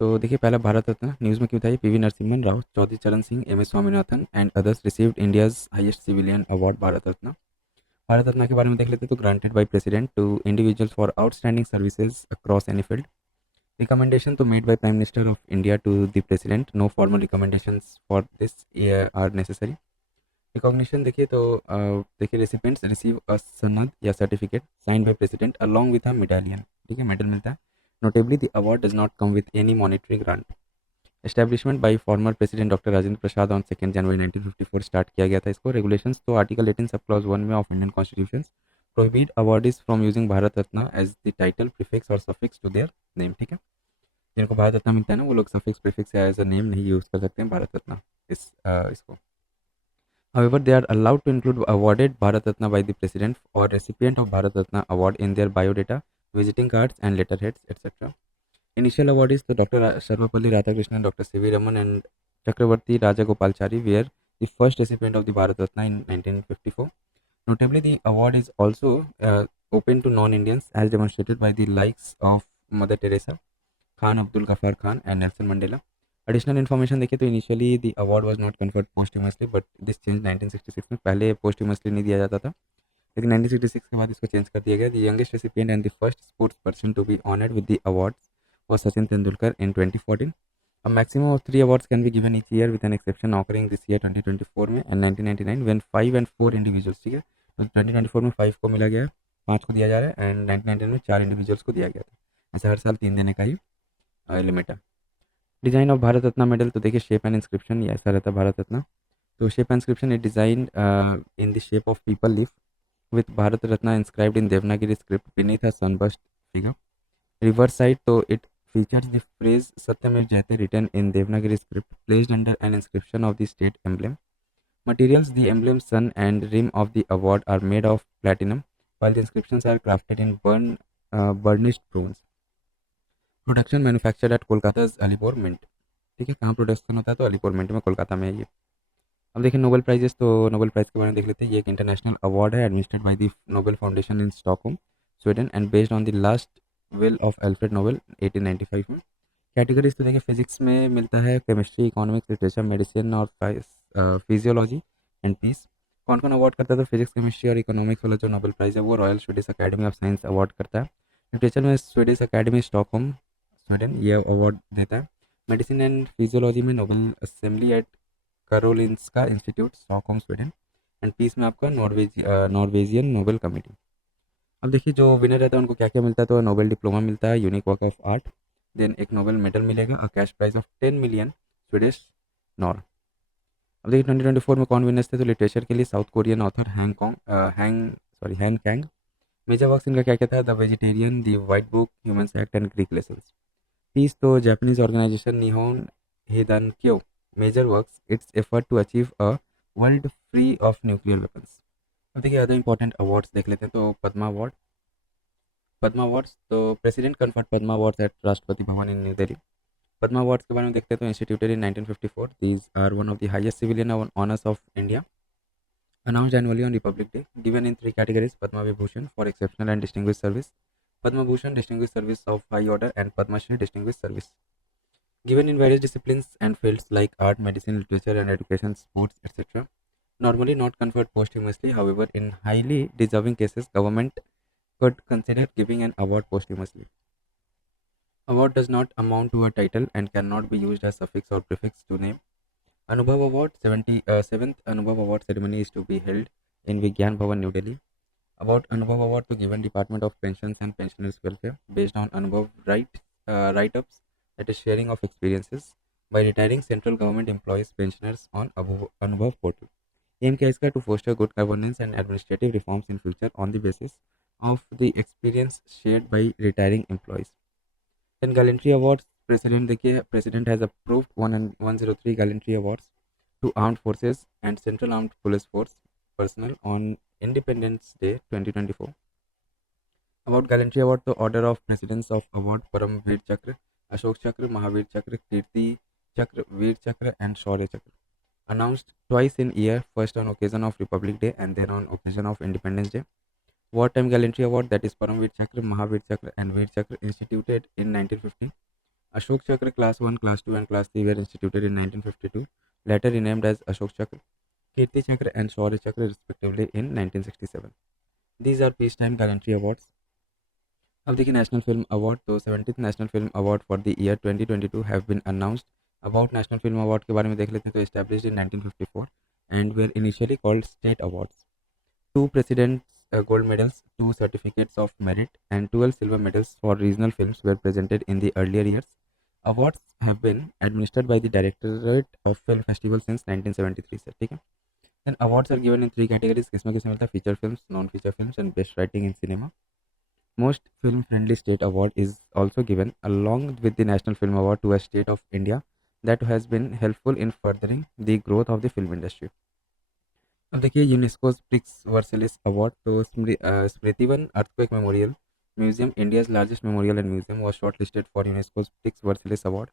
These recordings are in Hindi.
तो देखिए पहला भारत रत्न न्यूज़ में क्यों था ये PV Narasimhan Rao, Chaudhary Charan Singh, M S Swaminathan and others received India's highest civilian award Bharat Ratna. Bharat Ratna के बारे में देख लेते हैं तो granted by president to individuals for outstanding services across any field. Recommendation तो made by prime minister of India to the president, no formal recommendations for this are necessary. Recognition देखिए तो देखिए रेसिपिएंट्स रिसीव अ सनद या certificate signed by president along with a medallion, ठीक है, मेडल मिलता है। Notably the award does not come with any monetary grant. Establishment bye former president doctor Rajendra Prasad on 2 January 1954 start किया गया था इसको। रेगुलेशंस तो आर्टिकल 18 सब क्लॉज 1 में of Indian constitution prohibit awardees from using Bharat Ratna as the title prefix और सफिक्स टू देयर नेम, ठीक है। जिनको भारत रत्न मिलता है ना वो लोग सफिक्स प्रीफिक्स या एज अ नेम नहीं यूज कर सकते हैं भारत रत्न इसको। However, they are allowed to include awarded Bharat Ratna by the President or recipient of Bharat Ratna award in their biodata, visiting cards and letterheads, etc. Initial awardees to Dr. Sarvapalli Radhakrishnan, Dr. C.V. Raman and Chakravarti Rajagopalchari were the first recipient of the Bharat Ratna in 1954. Notably, the award is also open to non-Indians as demonstrated by the likes of Mother Teresa, Khan Abdul Ghaffar Khan and Nelson Mandela. Additional information देखिए तो initially the award was not conferred posthumously but this change 1966 में। पहले पोस्टह्यूमसली नहीं दिया जाता था लेकिन 1966 के बाद इसको चेंज कर दिया गया। The youngest recipient and the first sports person to be honoured with the awards was Sachin Tendulkar in 2014. A maximum of 3 awards can be given each year with an exception occurring this year 2024 में and 1999 when 5 and 4 individuals, ठीक है। तो 2024 में 5 को मिला गया है, 5 को दिया जा रहा है एंड 1999 में 4 इंडिविजुअल्स को दिया गया था। ऐसे हर साल 3 देने का ही लिमिट है। Design of Bharat Ratna medal तो देखिए शेप एंड इंस्क्रिप्शन ये ऐसा रहता है भारत रत्ना। तो shape and inscription is design in the shape of people leaf with Bharat Ratna inscribed in Devanagari script beneath a sunburst figure. Reverse side तो it features the phrase Satyameva Jayate written in Devanagari script placed under an inscription of the state emblem. Materials: the emblem, sun and rim of the award are made of platinum, while the inscriptions are crafted in burnished bronze. Production manufactured at Kolkata's Alipore Mint. ठीक है, कहाँ प्रोडक्शन होता है तो अलीपुर मिंट में कोलकाता में है ये। अब देखिए नोबेल प्राइजेस, तो नोबेल प्राइज़ के बारे में देख लेते हैं। ये एक इंटरनेशनल अवार्ड है administered by the Nobel foundation in Stockholm Sweden and based on the last will of Alfred Nobel 1895 में। कैटेगरीज तो देखिए फिजिक्स में मिलता है, केमिस्ट्री, इकोनॉमिक्स, लिटरेचर, मेडिसिन और फिजियोलॉजी एंड पीस। कौन कौन अवार्ड करता है तो फिजिक्स, केमिस्ट्री और इकोनॉमिक्स वाला जो नोबेल प्राइज़ है वो Royal Swedish Academy of science award करता है। लिटरेचर में स्वीडिश अकेडमी स्टॉकहोम स्वीडन ये अवार्ड देता है। मेडिसिन एंड फिजियोलॉजी में Nobel Assembly at Karolinska Institute Stockholm Sweden and peace में आपका नॉर्वेजियन नोबेल कमेटी। अब देखिए जो विनर रहता है उनको क्या क्या मिलता है तो नोबेल डिप्लोमा मिलता है, unique work of art, then एक नोबेल मेडल मिलेगा, a cash prize of 10 million Swedish नॉर। अब देखिए 2024 में कौन विनर्स थे तो लिटरेचर के लिए South Korean author Han Kang. Major works इनका क्या क्या था, the vegetarian, the white book, humans act and Greek lessons. Peace तो Japanese organization Nihon Hidankyo. Major works its effort to achieve a world free of nuclear weapons. अब देखिए अदर इंपॉर्टेंट अवार्ड्स देख लेते हैं तो पद्मा अवार्ड। पद्मा अवार्ड्स तो president conferred Padma awards at Rashtrapati Bhavan in New Delhi. Padma awards के बारे में देखते हैं तो instituted in 1954, these are one of the highest civilian honours of India, announced annually on Republic Day, given in 3 categories: Padma Vibhushan for exceptional and distinguished service, Padma Bhushan distinguished service of high order, and Padma Shri distinguished service. Given in various disciplines and fields like art, medicine, literature, and education, sports, etc. Normally not conferred posthumously, however, in highly deserving cases, government could consider giving an award posthumously. Award does not amount to a title and cannot be used as suffix or prefix to name. Anubhav Award 7th Anubhav Award ceremony is to be held in Vigyan Bhavan, New Delhi. About Anubhav Award to given Department of Pensions and Pensioners Welfare based on Anubhav write-ups, that is sharing of experiences by retiring central government employees pensioners on Anubhav portal. Aim क्या इसका to foster good governance and administrative reforms in future on the basis of the experience shared by retiring employees. Then Gallantry Awards, President has approved 103 Gallantry Awards to Armed Forces and Central Armed Police Force personnel on Independence Day 2024. About Gallantry Award, the Order of Precedence of Award Param Veer Chakra, Ashok Chakra, Mahavir Chakra, Kirti Chakra, Veer Chakra and Shaurya Chakra. Announced twice in year, first on occasion of Republic Day and then on occasion of Independence Day. Wartime Gallantry Award, that is Param Veer Chakra, Mahavir Chakra and Veer Chakra, instituted in 1915. Ashok Chakra Class 1, Class 2 and Class 3 were instituted in 1952, later renamed as Ashok Chakra, Kirti Chakra and Shaurya Chakra respectively in 1967. These are peacetime gallantry awards. अब देखिए नेशनल फिल्म अवार्ड, तो 70th national film award for the year 2022 have been announced. About national film award के बारे में देख लेते हैं, तो established in 1954 and were initially called state awards. Two presidents' gold medals, two certificates of merit, and 12 silver medals for regional films were presented in the earlier years. Awards have been administered by the Directorate of Film Festivals since 1973 से, ठीक है. Then awards are given in three categories. किसमें किसमें मिलता है? Feature films, non feature films and best writing in cinema. Most film friendly state award is also given along with the National Film Award to a state of India that has been helpful in furthering the growth of the film industry. अब देखिए यूनेस्को प्रिक्स वर्सेलिस अवार्ड, तो Smritivan earthquake memorial museum, India's largest memorial and museum, was shortlisted for UNESCO Prix Versailles award.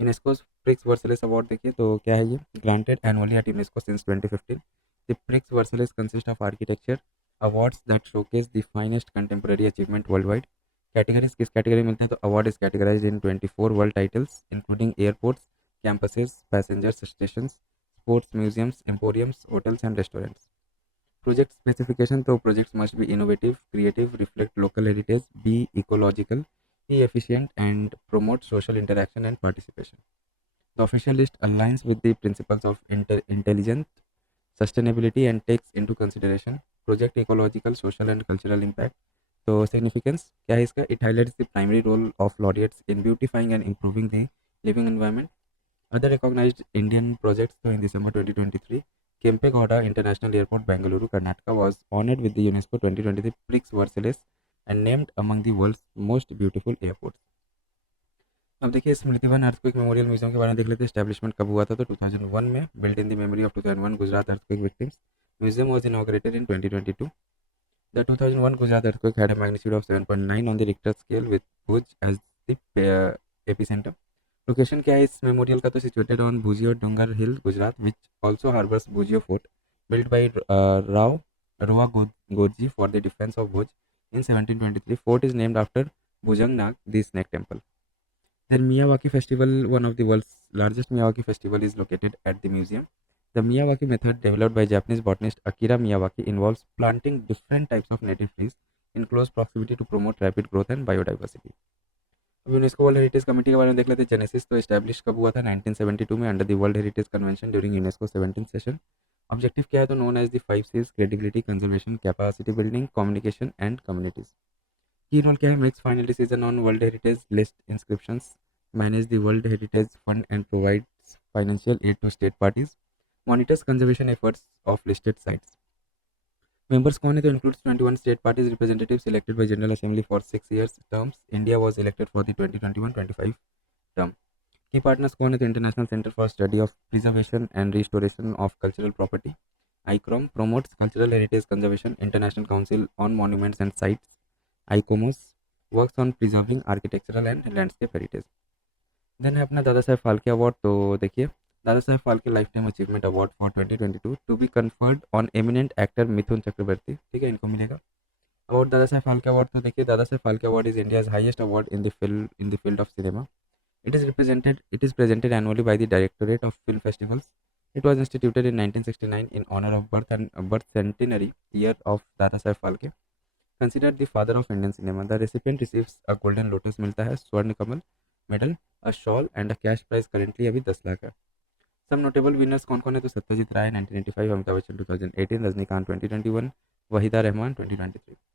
UNESCO Prix Versailles award देखिए तो क्या है ये, granted annually at UNESCO since 2015. The Prix Versailles consist of architecture awards that showcase the finest contemporary achievement worldwide. Categories किस कैटेगरी मिलते हैं, तो award is categorized in 24 world titles including airports, campuses, passengers stations, sports museums, emporiums, hotels and restaurants. Project specification, तो projects must be innovative, creative, reflect local heritage, be ecological, be efficient and promote social interaction and participation. The official list aligns with the principles of intelligent sustainability and takes into consideration project ecological, social and cultural impact. So significance क्या है इसका, it highlights the primary role of laureates in beautifying and improving the living environment. Other recognized Indian projects, so in December 2023, Kempe Gowda International Airport, Bengaluru, Karnataka was honored with the UNESCO 2023 Prix Versailles and named among the world's most beautiful airports. अब देखिए स्मृतिवन अर्थक्वेक मेमोरियल म्यूजियम के बारे में देख लेते हैं. एस्टैब्लिशमेंट कब हुआ था, तो 2001 में. Built in the memory of 2001 Gujarat earthquake victims. Museum was inaugurated in 2022. The 2001 Gujarat earthquake had a magnitude of 7.9 on the Richter scale with Bhuj as the epicenter. Location क्या है इस मेमोरियल का, तो situated on Bhujiyo Dongar hill Gujarat which also harbours Bhujiyo fort built by Rao Rua Godji for the defence of Bhuj in 1723. Fort is named after Bhujang Nag the snake temple. Then Miyawaki festival, one of the world's largest Miyawaki festival is located at the museum. The Miyawaki method, developed by Japanese botanist Akira Miyawaki, involves planting different types of native trees in close proximity to promote rapid growth and biodiversity. अब यूनेस्को वर्ल्ड हेरिटेज कमेटी के बारे में देख लेते हैं. जेनेसिस तो एस्टैब्लिश कब हुआ था, 1972 में under the world heritage convention during UNESCO 17th session. Objective क्या है, तो known as the 5 C's, credibility, conservation, capacity building, communication and communities. की रोल क्या है, makes final decision on world heritage list inscriptions, manage the world heritage fund and provides financial aid to state parties, monitors conservation efforts of listed sites. Members कौन है, तो includes 21 state parties representatives elected by General Assembly for 6 years terms. India was elected for the 2021-25 term. Key partners कौन है, तो International Center for Study of Preservation and Restoration of Cultural Property, ICROM, promotes cultural heritage conservation. International Council on Monuments and Sites, ICOMOS, works on preserving architectural and landscape heritage. Then है अपना दादा साहेब फाल्के अवार्ड, तो देखिए Dada Saheb Phalke lifetime achievement award for 2022 to be conferred on eminent actor Mithun Chakraborty, ठीक है, इनको मिलेगा. और दादा साहेब फाल्के अवार्ड, तो देखिए Dada Saheb Phalke award is India's highest award in the field of cinema. It is presented annually by the Directorate of Film Festivals. It was instituted in 1969 in honor of birth centenary year of Dada Saheb Phalke, considered the father of Indian cinema. The recipient receives a golden lotus, मिलता है स्वर्ण कमल medal, a shawl and a cash prize currently अभी 10 लाख है. सब नोटेबल विनर्स कौन कौन है, तो सत्यजीत राय 1995, अमिताभ बच्चन 2018, रजनीकांत 2021, वहीदा रहमान 2023.